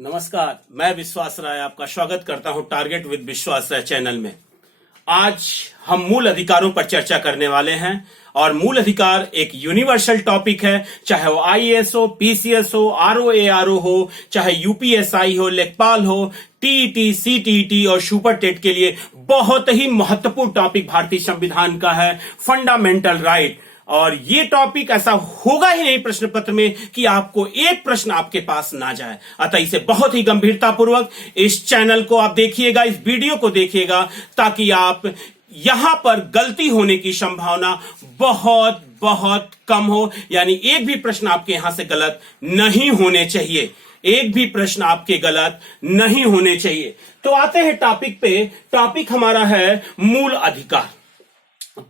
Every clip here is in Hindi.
नमस्कार, मैं विश्वास राय आपका स्वागत करता हूं टारगेट विद विश्वास राय चैनल में। आज हम मूल अधिकारों पर चर्चा करने वाले हैं और मूल अधिकार एक यूनिवर्सल टॉपिक है, चाहे वो आईएएस हो, पीसीएस हो, आरओएआरओ हो, चाहे यूपीएसआई हो, लेखपाल हो, टीईटी, सीटीईटी और सुपर टेट के लिए बहुत ही महत्वपूर्ण टॉपिक भारतीय संविधान का है, फंडामेंटल राइट। और ये टॉपिक ऐसा होगा ही नहीं प्रश्न पत्र में कि आपको एक प्रश्न आपके पास ना जाए। अतः इसे बहुत ही गंभीरता पूर्वक इस चैनल को आप देखिएगा, इस वीडियो को देखिएगा, ताकि आप यहां पर गलती होने की संभावना बहुत बहुत कम हो। यानी एक भी प्रश्न आपके यहां से गलत नहीं होने चाहिए, एक भी प्रश्न आपके गलत नहीं होने चाहिए। तो आते हैं टॉपिक पे। टॉपिक हमारा है मूल अधिकार।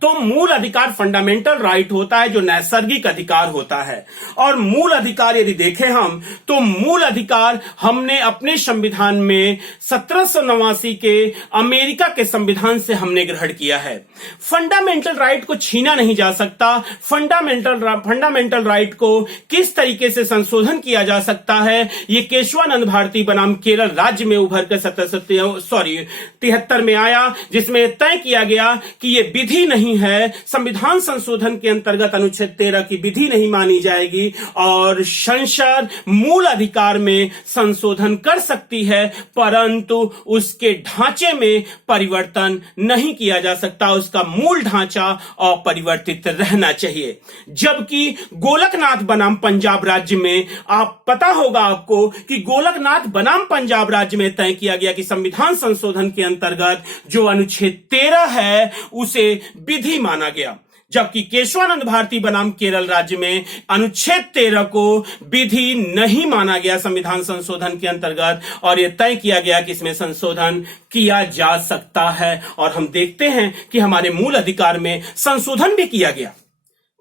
तो मूल अधिकार फंडामेंटल राइट होता है, जो नैसर्गिक अधिकार होता है। और मूल अधिकार यदि देखें हम, तो मूल अधिकार हमने अपने संविधान में 1789 के अमेरिका के संविधान से हमने ग्रहण किया है। फंडामेंटल राइट को छीना नहीं जा सकता। फंडामेंटल राइट को किस तरीके से संशोधन किया जा सकता है, ये केशवानंद भारती बनाम केरल राज्य में उभर कर 1773 में आया, जिसमें तय किया गया कि ये विधि नहीं है, संविधान संशोधन के अंतर्गत अनुच्छेद 13 की विधि नहीं मानी जाएगी और संसद मूल अधिकार में संशोधन कर सकती है, परंतु उसके ढांचे में परिवर्तन नहीं किया जा सकता। उसका मूल ढांचा अपरिवर्तित रहना चाहिए। जबकि गोलकनाथ बनाम पंजाब राज्य में आप पता होगा आपको कि गोलकनाथ बनाम पंजाब राज्य में तय किया गया कि संविधान संशोधन के अंतर्गत जो अनुच्छेद 13 है उसे विधि माना गया, जबकि केशवानंद भारती बनाम केरल राज्य में अनुच्छेद 13 को विधि नहीं माना गया संविधान संशोधन के अंतर्गत, और यह तय किया गया कि इसमें संशोधन किया जा सकता है। और हम देखते हैं कि हमारे मूल अधिकार में संशोधन भी किया गया।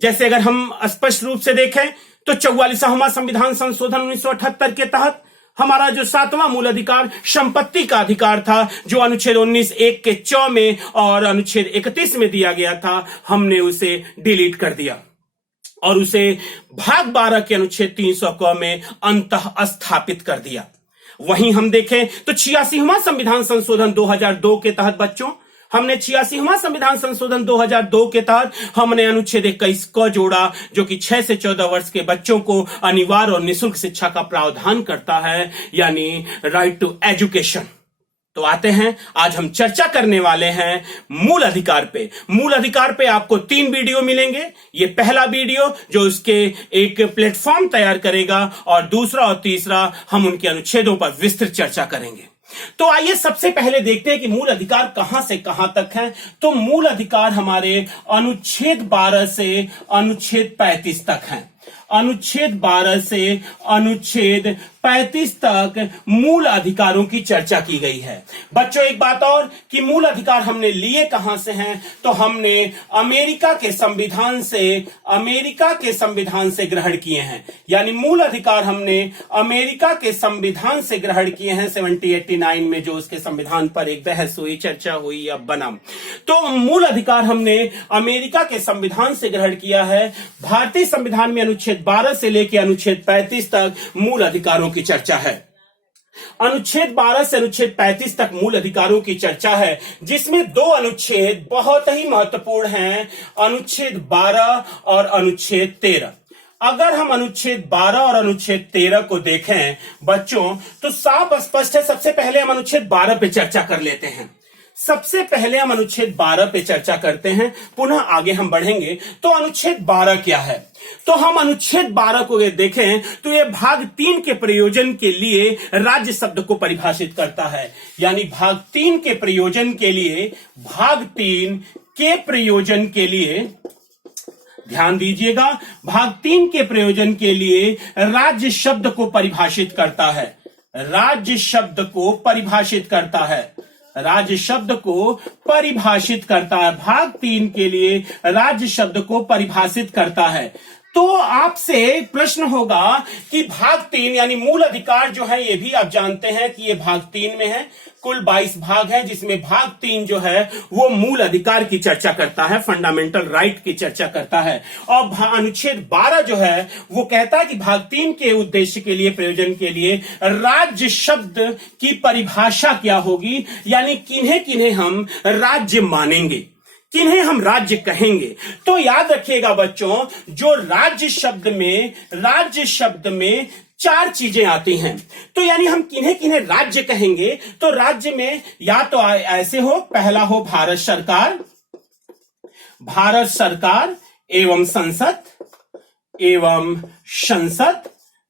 जैसे अगर हम स्पष्ट रूप से देखें तो 44वां संविधान संशोधन 1978 के तहत हमारा जो 7वां मूल अधिकार संपत्ति का अधिकार था, जो अनुच्छेद 19(1) के 4 में और अनुच्छेद 31 में दिया गया था, हमने उसे डिलीट कर दिया और उसे भाग 12 के अनुच्छेद 300 क में अंतः स्थापित कर दिया। वहीं हम देखें तो 86वां संविधान संशोधन 2002 के तहत बच्चों, हमने 86वां संविधान संशोधन 2002 के तहत हमने अनुच्छेद 21 को जोड़ा, जो कि 6 से 14 वर्ष के बच्चों को अनिवार्य और निःशुल्क शिक्षा का प्रावधान करता है, यानी राइट टू एजुकेशन। तो आते हैं, आज हम चर्चा करने वाले हैं मूल अधिकार पे। मूल अधिकार पे आपको 3 वीडियो मिलेंगे। ये पहला वीडियो जो उसके एक प्लेटफॉर्म तैयार करेगा, और दूसरा और तीसरा हम उनके अनुच्छेदों पर विस्तृत चर्चा करेंगे। तो आइए सबसे पहले देखते हैं कि मूल अधिकार कहां से कहां तक है। तो मूल अधिकार हमारे अनुच्छेद 12 से अनुच्छेद 35 तक हैं। अनुच्छेद 12 से अनुच्छेद 35 तक मूल अधिकारों की चर्चा की गई है। बच्चों एक बात और कि मूल अधिकार हमने लिए कहां से हैं, तो हमने अमेरिका के संविधान से ग्रहण किए हैं। यानी मूल अधिकार हमने अमेरिका के संविधान से ग्रहण किए हैं 1789 में, जो उसके संविधान पर एक बहस हुई, चर्चा हुई या बना। तो मूल अधिकार हमने अमेरिका के संविधान से ग्रहण किया है। भारतीय संविधान में अनुच्छेद 12 से लेकर अनुच्छेद 35 तक मूल अधिकारों की चर्चा है। अनुच्छेद 12 से अनुच्छेद 35 तक मूल अधिकारों की चर्चा है, जिसमें 2 अनुच्छेद बहुत ही महत्वपूर्ण हैं, अनुच्छेद 12 और अनुच्छेद 13। अगर हम अनुच्छेद 12 और अनुच्छेद 13 को देखें बच्चों, तो साफ स्पष्ट है। सबसे पहले हम अनुच्छेद 12 पे चर्चा कर लेते हैं। सबसे पहले हम अनुच्छेद 12 पे चर्चा करते हैं, पुनः आगे हम बढ़ेंगे। तो अनुच्छेद 12 क्या है? तो हम अनुच्छेद 12 को देखें तो यह भाग 3 के प्रयोजन के लिए राज्य शब्द को परिभाषित करता है। यानी भाग 3 के प्रयोजन के लिए, भाग 3 के प्रयोजन के लिए, ध्यान दीजिएगा, भाग 3 के प्रयोजन के लिए राज्य शब्द को परिभाषित करता है। राज्य शब्द को परिभाषित करता है। राज्य शब्द को परिभाषित करता है। भाग 3 के लिए राज्य शब्द को परिभाषित करता है। तो आपसे प्रश्न होगा कि भाग 3 यानी मूल अधिकार जो है, ये भी आप जानते हैं कि ये भाग 3 में है। कुल 22 भाग है, जिसमें भाग 3 जो है वो मूल अधिकार की चर्चा करता है, फंडामेंटल राइट की चर्चा करता है। और अनुच्छेद 12 जो है वो कहता है कि भाग 3 के उद्देश्य के लिए, प्रयोजन के लिए राज्य शब्द की परिभाषा क्या होगी, यानी किन्हें किन्हें हम राज्य मानेंगे, किन्हें हम राज्य कहेंगे। तो याद रखिएगा बच्चों, जो राज्य शब्द में 4 चीजें आती हैं। तो यानी हम किन्हें किन्हें राज्य कहेंगे, तो राज्य में या तो ऐसे हो, पहला हो भारत सरकार एवं संसद।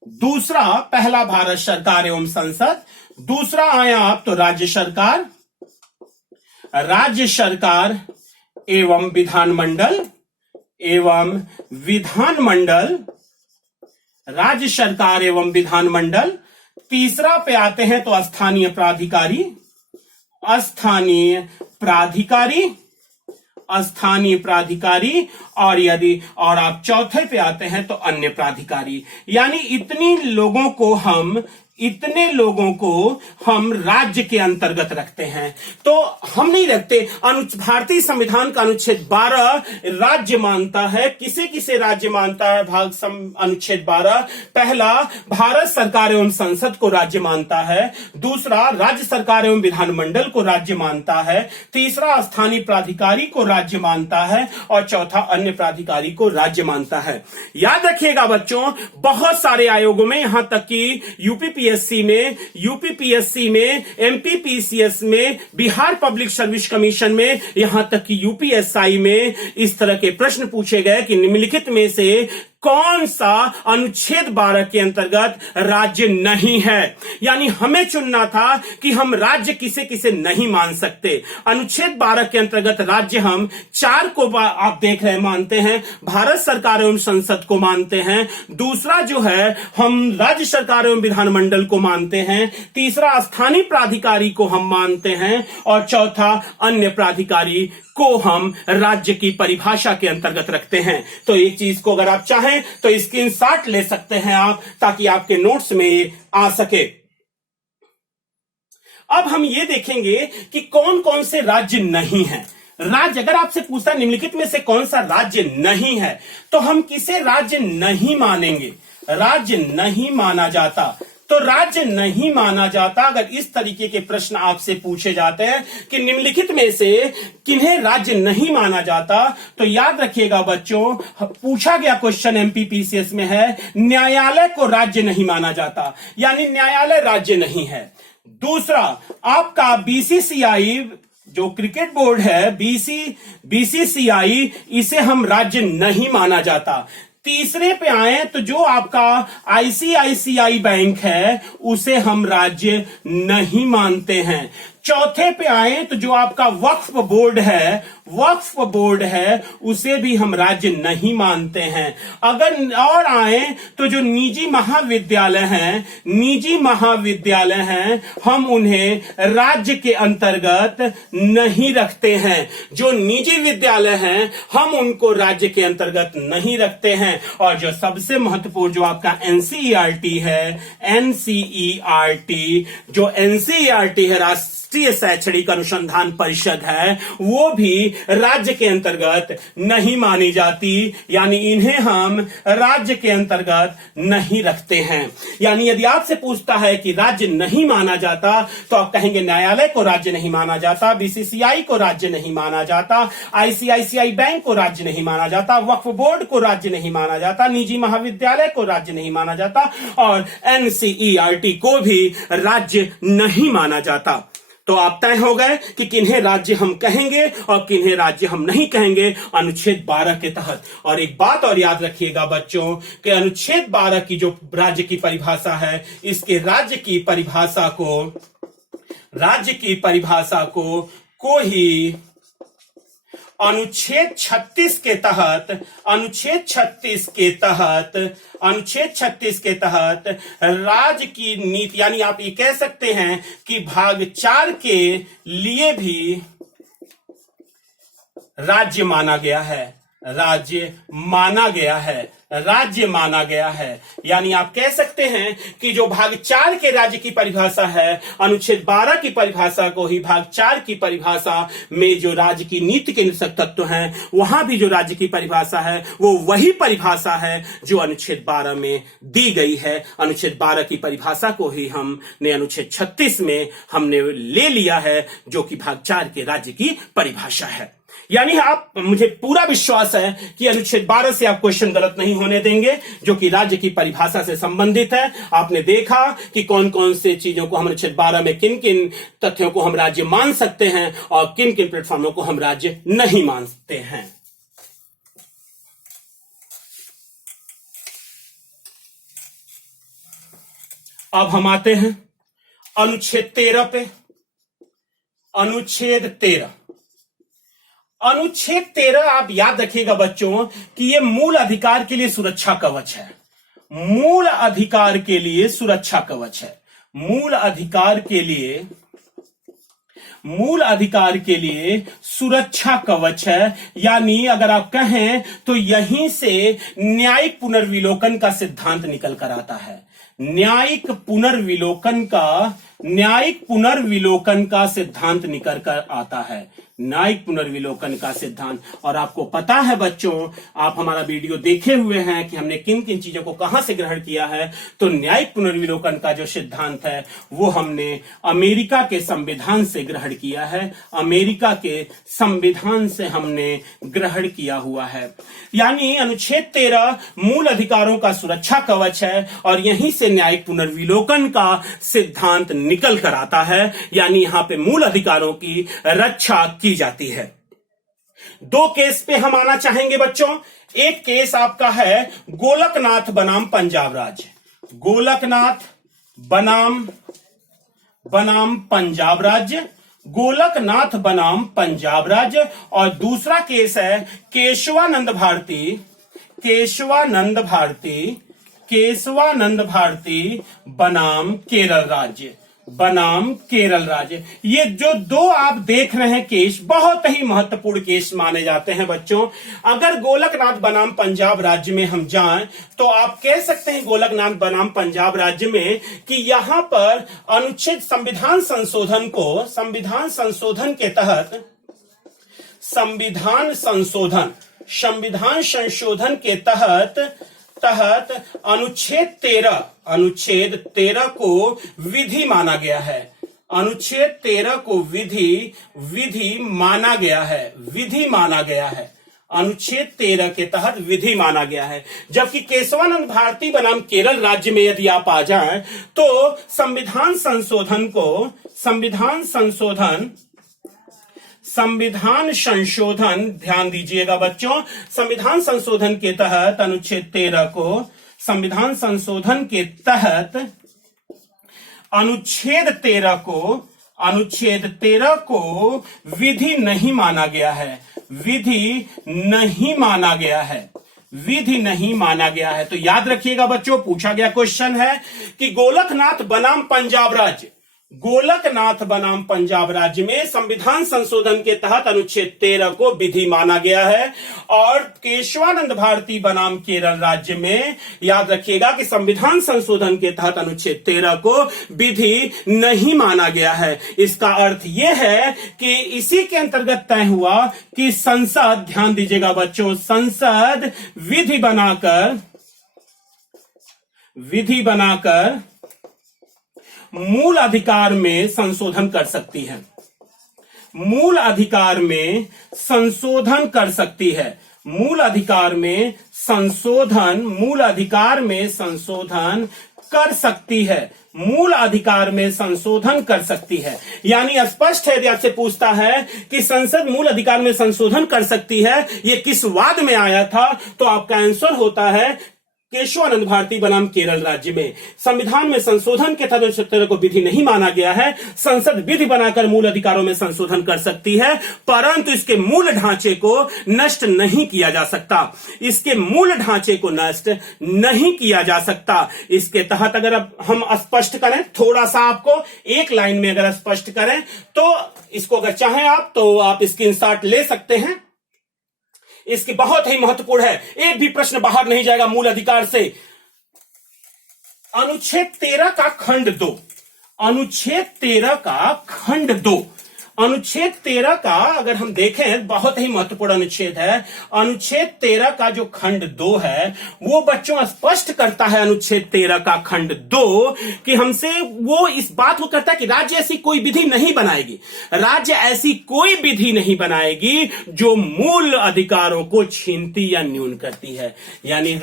दूसरा, पहला भारत सरकार एवं संसद। दूसरा आया आप तो राज्य सरकार एवं विधानमंडल, राज्य सरकार एवं विधानमंडल। तीसरा पे आते हैं तो स्थानीय प्राधिकारी, और आप चौथे पे आते हैं तो अन्य प्राधिकारी। यानी इतने लोगों को हम राज्य के अंतर्गत रखते हैं। तो हम नहीं रखते। भारतीय संविधान का अनुच्छेद 12 राज्य मानता है। किसे किसे राज्य मानता है? अनुच्छेद 12 पहला भारत सरकार एवं संसद को राज्य मानता है, दूसरा राज्य सरकार एवं विधानमंडल को राज्य मानता है, तीसरा स्थानीय प्राधिकारी को राज्य मानता है, और चौथा अन्य प्राधिकारी को राज्य मानता है। याद रखिएगा बच्चों, बहुत सारे आयोगों में, यहां तक कि यूपीपीएससी में, एमपीपीसीएस में, बिहार पब्लिक सर्विस कमीशन में, यहां तक कि यूपीएसआई में इस तरह के प्रश्न पूछे गए कि निम्नलिखित में से कौन सा अनुच्छेद 12 के अंतर्गत राज्य नहीं है। यानी हमें चुनना था कि हम राज्य किसे किसे नहीं मान सकते। अनुच्छेद 12 के अंतर्गत राज्य हम 4 को आप देख रहे मानते हैं। भारत सरकार एवं संसद को मानते हैं, दूसरा जो है हम राज्य सरकार एवं विधानमंडल को मानते हैं, तीसरा स्थानीय प्राधिकारी को हम मानते हैं, और चौथा अन्य प्राधिकारी को हम राज्य की परिभाषा के अंतर्गत रखते हैं। तो एक चीज को अगर आप चाहें तो स्क्रीनशॉट ले सकते हैं आप, ताकि आपके नोट्स में आ सके। अब हम ये देखेंगे कि कौन कौन से राज्य नहीं हैं। राज्य अगर आपसे पूछता है निम्नलिखित में से कौन सा राज्य नहीं है, तो हम किसे राज्य नहीं मानेंगे? राज्य नहीं माना जाता। तो राज्य नहीं माना जाता, अगर इस तरीके के प्रश्न आपसे पूछे जाते हैं कि निम्नलिखित में से किन्हें राज्य नहीं माना जाता, तो याद रखिएगा बच्चों, पूछा गया क्वेश्चन एमपीपीसीएस में है, न्यायालय को राज्य नहीं माना जाता, यानी न्यायालय राज्य नहीं है। दूसरा, आपका बीसीसीआई जो क्रिकेट बोर्ड है, बीसीसीआई, इसे हम राज्य नहीं माना जाता। तीसरे पे आए तो जो आपका आईसीआईसीआई बैंक है, उसे हम राज्य नहीं मानते हैं। चौथे पे आए तो जो आपका वक्फ बोर्ड है, उसे भी हम राज्य नहीं मानते हैं। अगर और आए तो जो निजी महाविद्यालय हैं, हम उन्हें राज्य के अंतर्गत नहीं रखते हैं। जो निजी विद्यालय हैं, हम उनको राज्य के अंतर्गत नहीं रखते हैं। और जो सबसे महत्वपूर्ण जो आपका एनसीईआरटी है, जो एनसीईआरटी है, राष्ट्रीय शैक्षणिक अनुसंधान परिषद है, वो भी राज्य के अंतर्गत नहीं मानी जाती। यानी इन्हें हम राज्य के अंतर्गत नहीं रखते हैं। यानी यदि आपसे पूछता है कि राज्य नहीं माना जाता, तो आप कहेंगे न्यायालय को राज्य नहीं माना जाता, बीसीसीआई को राज्य नहीं माना जाता, आईसीआईसीआई बैंक को राज्य नहीं माना जाता, वक्फ बोर्ड को राज्य नहीं माना जाता, निजी महाविद्यालय को राज्य नहीं माना जाता, और एनसीईआरटी को भी राज्य नहीं माना जाता। तो आप तय हो गए कि किन्हें राज्य हम कहेंगे और किन्हें राज्य हम नहीं कहेंगे अनुच्छेद 12 के तहत। और एक बात और याद रखिएगा बच्चों कि अनुच्छेद 12 की जो राज्य की परिभाषा है, इसके राज्य की परिभाषा को ही अनुच्छेद 36 के तहत राज्य की नीति, यानी आप ये कह सकते हैं कि भाग 4 के लिए भी राज्य माना गया है। राज्य माना गया है, राज्य माना गया है। यानी आप कह सकते हैं कि जो भाग 4 के राज्य की परिभाषा है, अनुच्छेद 12 की परिभाषा को ही भाग 4 की परिभाषा में जो राज्य की नीति के निष्ठ तत्व हैं, वहां भी जो राज्य की परिभाषा है वो वही परिभाषा है जो अनुच्छेद 12 में दी गई है। अनुच्छेद 12 की परिभाषा को ही हमने अनुच्छेद 36 में हमने ले लिया है, जो कि भाग 4 के राज्य की परिभाषा है। यानी आप, मुझे पूरा विश्वास है कि अनुच्छेद 12 से आप क्वेश्चन गलत नहीं होने देंगे, जो कि राज्य की परिभाषा से संबंधित है। आपने देखा कि कौन कौन से चीजों को हम अनुच्छेद 12 में, किन किन तथ्यों को हम राज्य मान सकते हैं और किन किन प्लेटफॉर्मों को हम राज्य नहीं मानते हैं। अब हम आते हैं अनुच्छेद 13 पे। अनुच्छेद 13, अनुच्छेद 13 आप याद रखिएगा बच्चों कि यह मूल अधिकार के लिए सुरक्षा कवच है। मूल अधिकार के लिए सुरक्षा कवच है। मूल अधिकार के लिए, मूल अधिकार के लिए सुरक्षा कवच है। यानी अगर आप कहें तो यहीं से न्यायिक पुनर्विलोकन का सिद्धांत निकल कर आता है। न्यायिक पुनर्विलोकन का सिद्धांत निकल कर आता है। न्यायिक पुनर्विलोकन का सिद्धांत। और आपको पता है बच्चों, आप हमारा वीडियो देखे हुए हैं कि हमने किन किन चीजों को कहां से ग्रहण किया है। तो न्यायिक पुनर्विलोकन का जो सिद्धांत है वो हमने अमेरिका के संविधान से ग्रहण किया है। अमेरिका के संविधान से हमने ग्रहण किया हुआ है। यानी अनुच्छेद 13 मूल अधिकारों का सुरक्षा कवच है और यहीं से न्यायिक पुनर्विलोकन का सिद्धांत निकल कर आता है। यानी यहां पे मूल अधिकारों की रक्षा की जाती है। 2 केस पे हम आना चाहेंगे बच्चों। एक केस आपका है गोलकनाथ बनाम पंजाब राज्य। गोलकनाथ बनाम पंजाब राज्य, गोलकनाथ बनाम पंजाब राज्य। और दूसरा केस है केशवानंद भारती बनाम केरल राज्य, ये जो 2 आप देख रहे हैं केस, बहुत ही महत्वपूर्ण केस माने जाते हैं बच्चों। अगर गोलकनाथ बनाम पंजाब राज्य में हम जाएं तो आप कह सकते हैं गोलकनाथ बनाम पंजाब राज्य में कि यहां पर अनुच्छेद संविधान संशोधन के तहत संविधान संशोधन के तहत अनुच्छेद 13 को विधि माना गया है। अनुच्छेद 13 को विधि माना गया है। अनुच्छेद 13 के तहत विधि माना गया है। जबकि केशवानंद भारती बनाम केरल राज्य में यदि आप आ जाएं तो संविधान संशोधन, ध्यान दीजिएगा बच्चों, संविधान संशोधन के तहत अनुच्छेद 13 को, संविधान संशोधन के तहत अनुच्छेद 13 को विधि नहीं माना गया है। विधि नहीं माना गया है। तो याद रखिएगा बच्चों, पूछा गया क्वेश्चन है कि गोलकनाथ बनाम पंजाब राज्य में संविधान संशोधन के तहत अनुच्छेद 13 को विधि माना गया है और केशवानंद भारती बनाम केरल राज्य में याद रखिएगा कि संविधान संशोधन के तहत अनुच्छेद 13 को विधि नहीं माना गया है। इसका अर्थ यह है कि इसी के अंतर्गत तय हुआ कि संसद, ध्यान दीजिएगा बच्चों, संसद विधि बनाकर मूल अधिकार में संशोधन कर सकती है। मूल अधिकार में संशोधन कर सकती है। मूल अधिकार में संशोधन कर सकती है। यानी स्पष्ट है, यदि आपसे पूछता है कि संसद मूल अधिकार में संशोधन कर सकती है, ये किस वाद में आया था, तो आपका आंसर होता है केशवानंद भारती बनाम केरल राज्य में। संविधान में संशोधन के तहत अनुच्छेद 13 को विधि नहीं माना गया है। संसद विधि बनाकर मूल अधिकारों में संशोधन कर सकती है, परंतु इसके मूल ढांचे को नष्ट नहीं किया जा सकता। इसके तहत अगर हम स्पष्ट करें, थोड़ा सा आपको एक लाइन में अगर स्पष्ट करें तो इसको अगर चाहें आप तो आप स्क्रीनशॉट ले सकते हैं। इसकी बहुत ही महत्वपूर्ण है, एक भी प्रश्न बाहर नहीं जाएगा मूल अधिकार से। अनुच्छेद 13 का खंड 2, अनुच्छेद 13 का खंड 2, अनुच्छेद 13 का अगर हम देखें बहुत ही महत्वपूर्ण अनुच्छेद है। अनुच्छेद 13 का जो खंड 2 है वो बच्चों स्पष्ट करता है, अनुच्छेद 13 का खंड 2 कि हमसे वो इस बात को कहता है कि राज्य ऐसी कोई विधि नहीं बनाएगी, राज्य ऐसी कोई विधि नहीं बनाएगी जो मूल अधिकारों को छीनती या न्यून करती है। यानी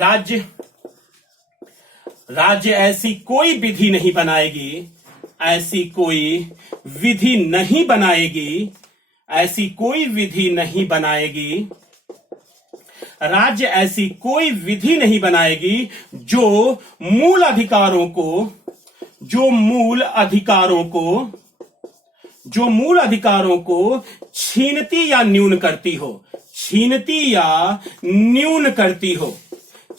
राज्य ऐसी कोई विधि नहीं बनाएगी, ऐसी कोई विधि नहीं बनाएगी, ऐसी कोई विधि नहीं बनाएगी, राज्य ऐसी कोई विधि नहीं बनाएगी जो मूल अधिकारों को छीनती या न्यून करती हो, छीनती या न्यून करती हो,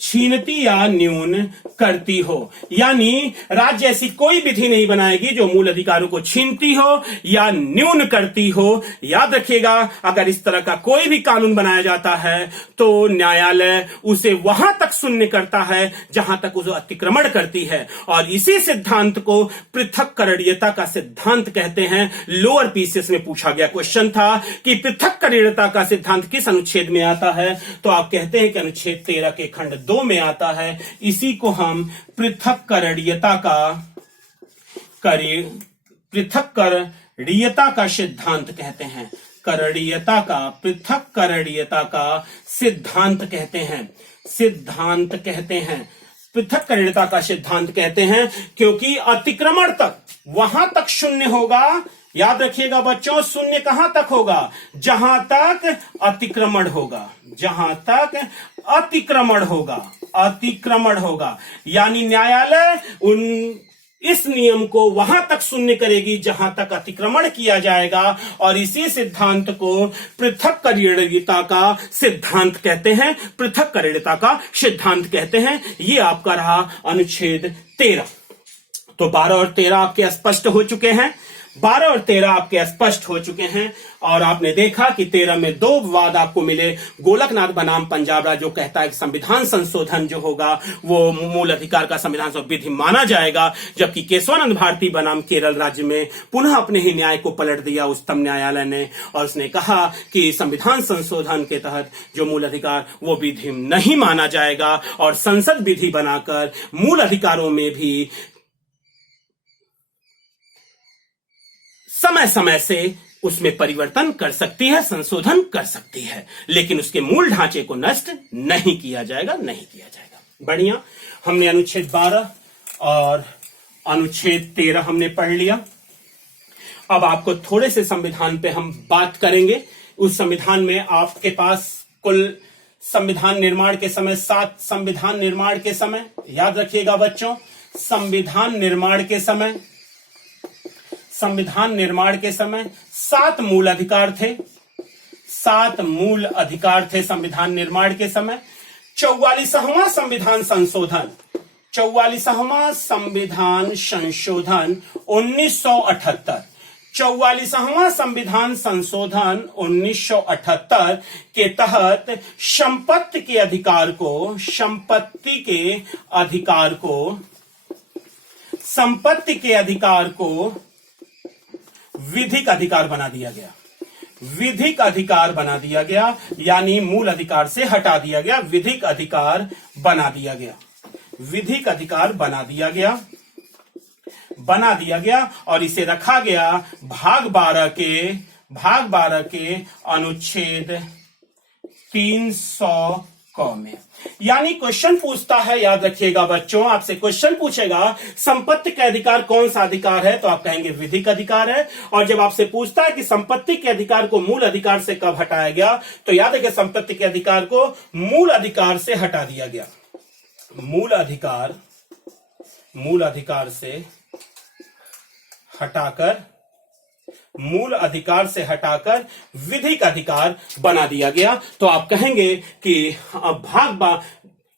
छीनती या न्यून करती हो। यानी राज्य ऐसी कोई विधि नहीं बनाएगी जो मूल अधिकारों को छीनती हो या न्यून करती हो। याद रखिएगा, अगर इस तरह का कोई भी कानून बनाया जाता है तो न्यायालय उसे वहां तक शून्य करता है जहां तक उसे अतिक्रमण करती है, और इसी सिद्धांत को पृथक्करणीयता का सिद्धांत कहते हैं। लोअर पीसीएस में पूछा गया क्वेश्चन था कि पृथक्करणीयता का सिद्धांत किस अनुच्छेद में आता है, तो आप कहते हैं कि अनुच्छेद 13 के खंड 2 में आता है। इसी को हम पृथक्करणीयता का सिद्धांत कहते हैं, पृथक्करणीयता का सिद्धांत कहते हैं, पृथक्करणीयता का सिद्धांत कहते हैं, क्योंकि अतिक्रमण तक वहां तक शून्य होगा। याद रखिएगा बच्चों, शून्य कहां तक होगा, जहां तक अतिक्रमण होगा, जहां तक अतिक्रमण होगा। यानी न्यायालय इस नियम को वहां तक शून्य करेगी जहां तक अतिक्रमण किया जाएगा, और इसी सिद्धांत को पृथक्करणीयता का सिद्धांत कहते हैं, पृथक्करणीयता का सिद्धांत कहते हैं। ये आपका रहा अनुच्छेद 13। तो 12 और 13 आपके स्पष्ट हो चुके हैं, 12 और 13 आपके स्पष्ट हो चुके हैं। और आपने देखा कि 13 में 2 विवाद आपको मिले। गोलकनाथ बनाम पंजाबरा जो कहता है कि संविधान संशोधन जो होगा वो मूल अधिकार का संविधान विधि माना जाएगा, जबकि केशवानंद भारती बनाम केरल राज्य में पुनः अपने ही न्याय को पलट दिया उच्चतम न्यायालय ने, और उसने कहा कि संविधान संशोधन के तहत जो मूल अधिकार वो विधि नहीं माना जाएगा, और संसद विधि बनाकर मूल अधिकारों में भी समय समय से उसमें परिवर्तन कर सकती है, संशोधन कर सकती है, लेकिन उसके मूल ढांचे को नष्ट नहीं किया जाएगा। बढ़िया, हमने अनुच्छेद 12 और अनुच्छेद 13 हमने पढ़ लिया। अब आपको थोड़े से संविधान पे हम बात करेंगे। उस संविधान में आपके पास कुल संविधान निर्माण के समय 7 संविधान निर्माण के समय, याद रखिएगा बच्चों, संविधान निर्माण के समय 7 मूल अधिकार थे, 7 मूल अधिकार थे संविधान निर्माण के समय। 44वां संविधान संशोधन 1978, 44वां संविधान संशोधन 1978 के तहत संपत्ति के अधिकार को विधिक अधिकार बना दिया गया, यानी मूल अधिकार से हटा दिया गया, विधिक अधिकार बना दिया गया, और इसे रखा गया भाग 12 के अनुच्छेद 300 क में। यानी क्वेश्चन पूछता है, याद रखिएगा बच्चों, आपसे क्वेश्चन पूछेगा संपत्ति के अधिकार कौन सा अधिकार है, तो आप कहेंगे विधिक अधिकार है। और जब आपसे पूछता है कि संपत्ति के अधिकार को मूल अधिकार से कब हटाया गया, तो याद है कि संपत्ति के अधिकार को मूल अधिकार से हटा दिया गया, मूल अधिकार से हटाकर विधिक अधिकार बना दिया गया। तो आप कहेंगे कि अब भाग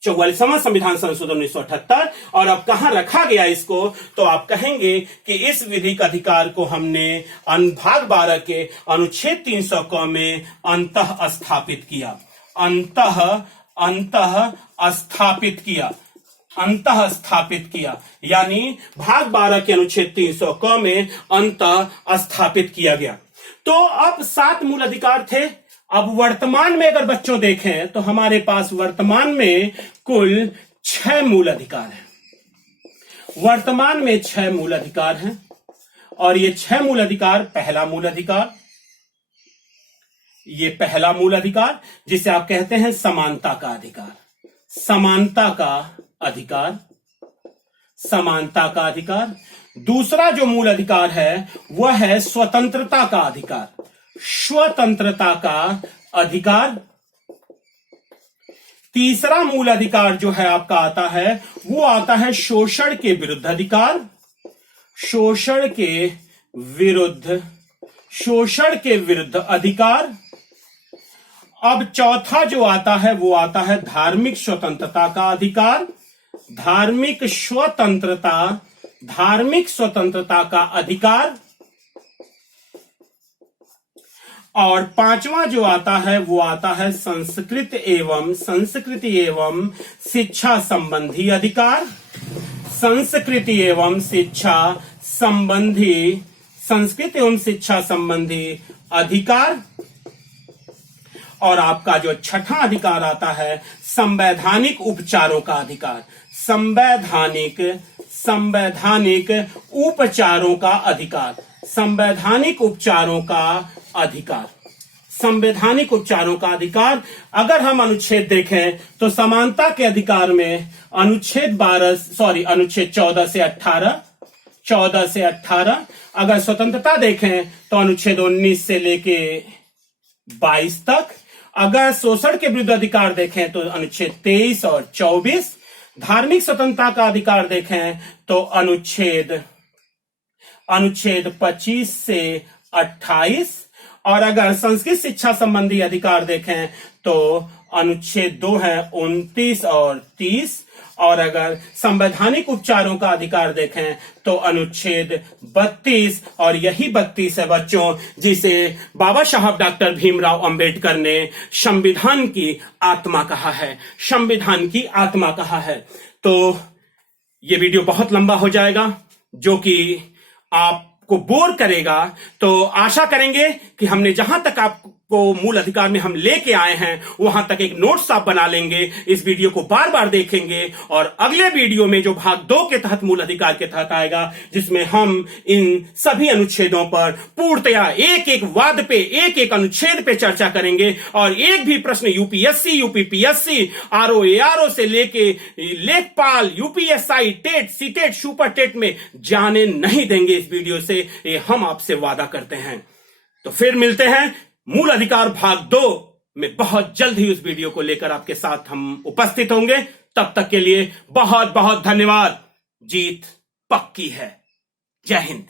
44वां संविधान संशोधन 1978, और अब कहां रखा गया इसको, तो आप कहेंगे कि इस विधिक अधिकार को हमने भाग 12 के अनुच्छेद 300 क में अंतः स्थापित किया। स्थापित किया, अंतः स्थापित किया, यानी भाग 12 के अनुच्छेद 300 क में अंतः स्थापित किया गया। तो अब 7 मूल अधिकार थे। अब वर्तमान में अगर बच्चों देखें तो हमारे पास वर्तमान में कुल 6 मूल अधिकार हैं। वर्तमान में 6 मूल अधिकार हैं और ये 6 मूल अधिकार, पहला मूल अधिकार, ये पहला मूल अधिकार जिसे आप कहते हैं समानता का अधिकार, समानता का अधिकार, समानता का अधिकार। दूसरा जो मूल अधिकार है वह है स्वतंत्रता का अधिकार, स्वतंत्रता का अधिकार। तीसरा मूल अधिकार जो है आपका आता है वो आता है शोषण के विरुद्ध अधिकार, शोषण के विरुद्ध, शोषण के विरुद्ध अधिकार। अब चौथा जो आता है वो आता है धार्मिक स्वतंत्रता का अधिकार, धार्मिक स्वतंत्रता, धार्मिक स्वतंत्रता का अधिकार। और पांचवा जो आता है वो आता है संस्कृति एवं शिक्षा संबंधी अधिकार, संस्कृति एवं शिक्षा संबंधी, संस्कृति एवं शिक्षा संबंधी अधिकार। और आपका जो छठा अधिकार आता है संवैधानिक उपचारों का अधिकार, संवैधानिक, संवैधानिक उपचारों का अधिकार, संवैधानिक उपचारों का अधिकार, संवैधानिक उपचारों का अधिकार। अगर हम अनुच्छेद देखें तो समानता के अधिकार में अनुच्छेद 14 से 18, 14 से 18। अगर स्वतंत्रता देखें तो अनुच्छेद 19 से लेके 22 तक। अगर शोषण के विरुद्ध अधिकार देखें तो अनुच्छेद 23 और 24। धार्मिक स्वतंत्रता का अधिकार देखें तो अनुच्छेद 25 से 28। और अगर संस्कृत शिक्षा संबंधी अधिकार देखें तो अनुच्छेद 2 है 29 और 30। और अगर संवैधानिक उपचारों का अधिकार देखें तो अनुच्छेद 32। और यही 32 है बच्चों जिसे बाबा साहब डॉक्टर भीमराव अंबेडकर ने संविधान की आत्मा कहा है, संविधान की आत्मा कहा है। तो ये वीडियो बहुत लंबा हो जाएगा जो कि आपको बोर करेगा, तो आशा करेंगे कि हमने जहां तक आपको मूल अधिकार में हम लेके आए हैं वहां तक एक नोट्स आप बना लेंगे, इस वीडियो को बार बार देखेंगे और अगले वीडियो में जो भाग 2 के तहत मूल अधिकार के तहत आएगा जिसमें हम इन सभी अनुच्छेदों पर पूर्णतया एक एक वाद पे, एक एक अनुच्छेद पे चर्चा करेंगे और एक भी प्रश्न यूपीएससी, यूपीपीएससी, आरओ से लेके लेखपाल, UPSI, TET, CTET, super TET में जाने नहीं देंगे इस वीडियो से, ये हम आपसे वादा करते हैं। तो फिर मिलते हैं मूल अधिकार भाग 2 में बहुत जल्द ही उस वीडियो को लेकर आपके साथ हम उपस्थित होंगे। तब तक के लिए बहुत बहुत धन्यवाद। जीत पक्की है। जय हिंद।